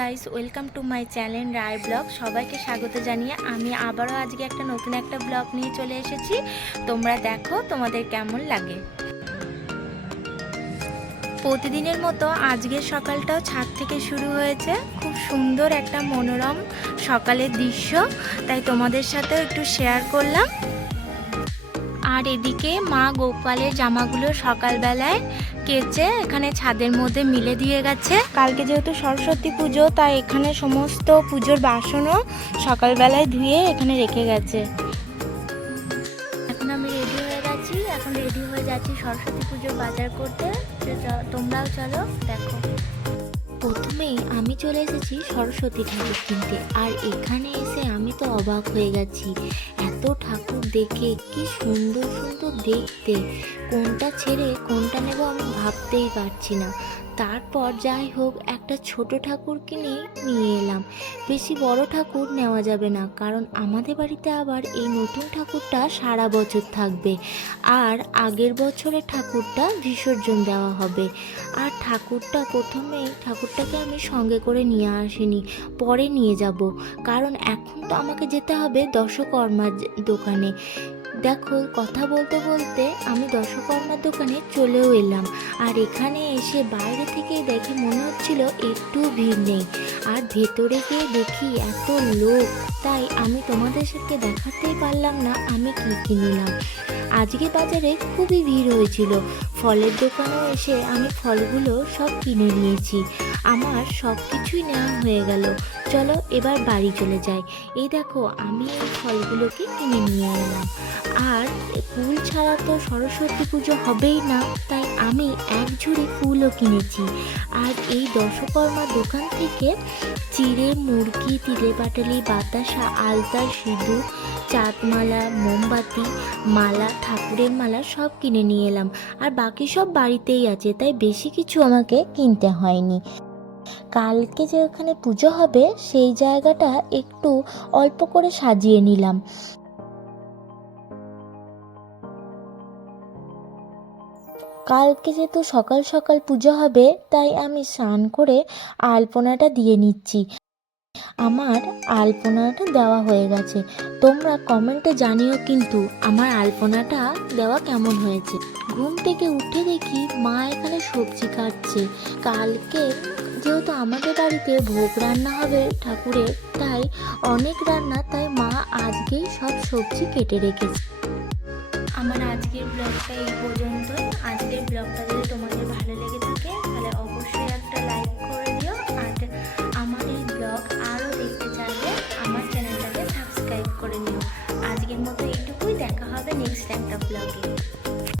Guys, welcome to my channel Roy blog. সবাইকে স্বাগত জানিয়ে আমি আবারও আজকে নতুন একটা ব্লগ নিয়ে চলে এসেছি। তোমরা দেখো তোমাদের কেমন লাগে। প্রতিদিনের মতো আজকের সকালটাও ছাদ থেকে শুরু হয়েছে। খুব সুন্দর একটা মনোরম সকালের দৃশ্য, তাই তোমাদের সাথেও একটু শেয়ার করলাম। আর এদিকে মা গোপালের জামাগুলো সকালবেলায় কেচে এখানে ছাদের মধ্যে মিলে দিয়ে গেছে। কালকে যেহেতু সরস্বতী পুজো, তাই এখানে সমস্ত পুজোর বাসনও সকালবেলায় ধুয়ে এখানে রেখে গেছে। এখন আমি রেডি হয়ে গেছি, এখন রেডি হয়ে যাচ্ছি সরস্বতী পুজোর বাজার করতে। তোমরাও চলো দেখো। প্রথমেই আমি চলে এসেছি সরস্বতী ঠাকুর কিনতে, আর এখানে এসে আমি তো অবাক হয়ে গেছি। এত ঠাকুর দেখে কি সুন্দর সুন্দর দেখতে, কোনটা ছেড়ে কোনটা নেব আমি ভাবতেই পারছি না। তারপর যাই হোক একটা ছোট ঠাকুর কিনে নিয়ে এলাম। বেশি বড় ঠাকুর নেওয়া যাবে না, কারণ আমাদের বাড়িতে আবার এই নতুন ঠাকুরটা সারা বছর থাকবে, আর আগের বছরের ঠাকুরটা বিসর্জন দেওয়া হবে। আর ঠাকুরটাকে আমি সঙ্গে করে নিয়ে আসিনি, পরে নিয়ে যাব, কারণ এখন তো আমাকে যেতে হবে দশকর্মার দোকানে। দেখো, কথা বলতে বলতে আমি দশকর্মার দোকানে চলেও এলাম। আর এখানে এসে বাইরে থেকে দেখে মনে হচ্ছিল একটু ভিড় নেই, আর ভেতরে গিয়ে দেখি এত লোক, তাই আমি তোমাদের সাথে দেখাতেই পারলাম না আমি কী কিনলাম। আজকে বাজারে খুবই ভিড় হয়েছিল। ফলের দোকানেও এসে আমি ফলগুলো সব কিনে নিয়েছি। আমার সব কিছুই নেওয়া হয়ে গেল। চলো এবার বাড়ি চলে যাই। এই দেখো, আমি এই ফলগুলোকে কিনে নিয়ে এলাম। আর ফুল ছাড়া তো সরস্বতী পুজো হবেই না, তাই আমি এক ঝুড়ি ফুলও কিনেছি। আর এই দশকর্মা দোকান থেকে চিড়ে, মুরগি, তিলে পাটালি, বাতাসা, আলতা, সিঁদুর, চাঁদমালা, মোমবাতি, মালা, ঠাকুরের মালা সব কিনে নিয়ে এলাম। আর বাকি সব বাড়িতেই আছে, তাই বেশি কিছু আমাকে কিনতে হয়নি। কালকে যে ওখানে পুজো হবে সেই জায়গাটা একটু অল্প করে সাজিয়ে নিলাম। কালকে যেহেতু সকাল সকাল পুজো হবে, তাই আমি স্নান করে আলপনাটা দিয়ে নিচ্ছি। আমার আলপনাটা দেওয়া হয়ে গেছে। তোমরা কমেন্টে জানিও কিন্তু আমার আলপনাটা দেওয়া কেমন হয়েছে। ঘুম থেকে উঠে দেখি মা এখানে সবজি কাটছে। কালকে যেহেতু আমাদের বাড়িতে ভোগ রান্না হবে ঠাকুরের, তাই অনেক রান্না, তাই মা আজকেই সব সবজি কেটে রেখেছে। আমার আজকের ব্লগটা এই পর্যন্তই। আজকের ব্লগটা যদি তোমাদের ভালো লেগে থাকে তাহলে অবশ্যই একটা লাইক করে দিও। আর আমার এই ব্লগ আরও দেখতে চাইলে আমার চ্যানেলটাকে সাবস্ক্রাইব করে নিও। আজকের মতো এইটুকুই, দেখা হবে নেক্সট একটা ব্লগে।